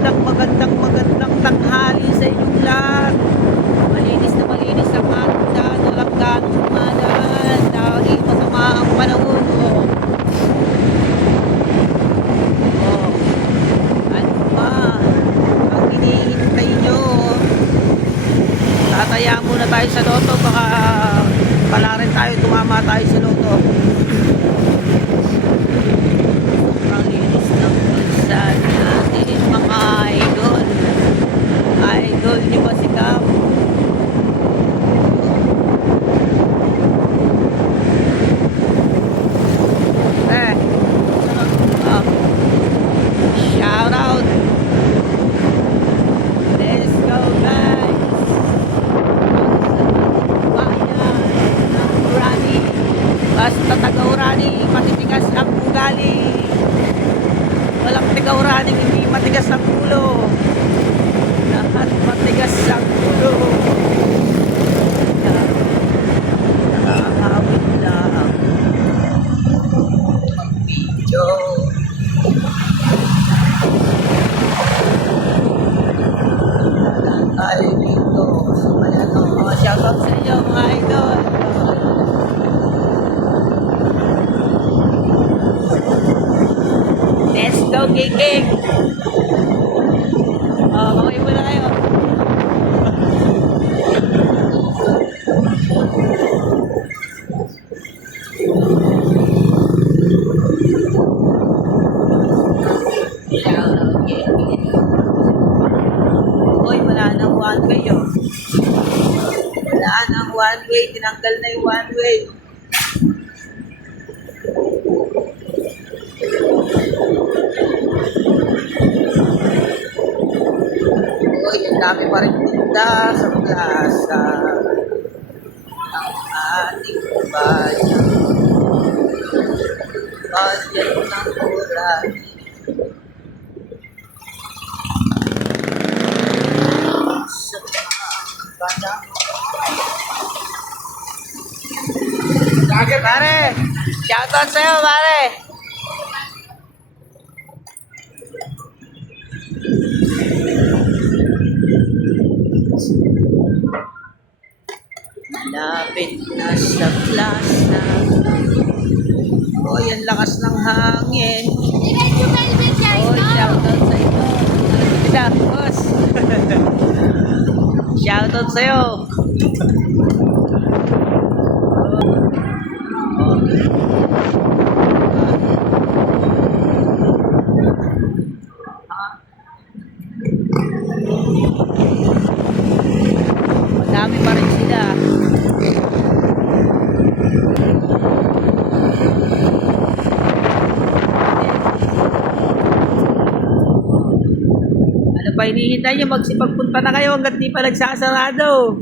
magandang tanghali sa inyong lahat. Malinis na malinis ang ating daan. Walang ganong umalan dahil masama ang panahon. Ano ba ang hinihintay nyo? Tataya muna tayo sa loto. Baka pala rin tayo, tumama tayo sa loto. Ang linis ng bulsan natin, mga idol. Idol nyo ba si Cap? Shout out. Let's go, guys. Bayan ng Urani. Basta taga-Urani, matitigas ang ugali. Walang taga-Urani, hindi matigas ang ulo. Lahat matigas ang ulo. Nakakawin lang mag-video. Tayo dito sa Mayano. Shoutout sa inyo, mga idol. Let's go, Gigig. Mamay mo na kayo. Shoutout, Gigig. Uy, wala nang one way, oh. Wala nang one way. Tinanggal na yung one way. Uy, ang dami pa rin tinda sa plaza ng ating bayan. Bayan ng Urani. Pare, shoutout sa'yo, pare. Malapit na sa plaza. Oh, yung lakas ng hangin. Oh, shoutout sa ito. Kita, boss. Shoutout sa'yo. Madami pa rin sila. Ano pa hinihintay nyo? Magsipagpunta na kayo hanggat di pa nagsasarado.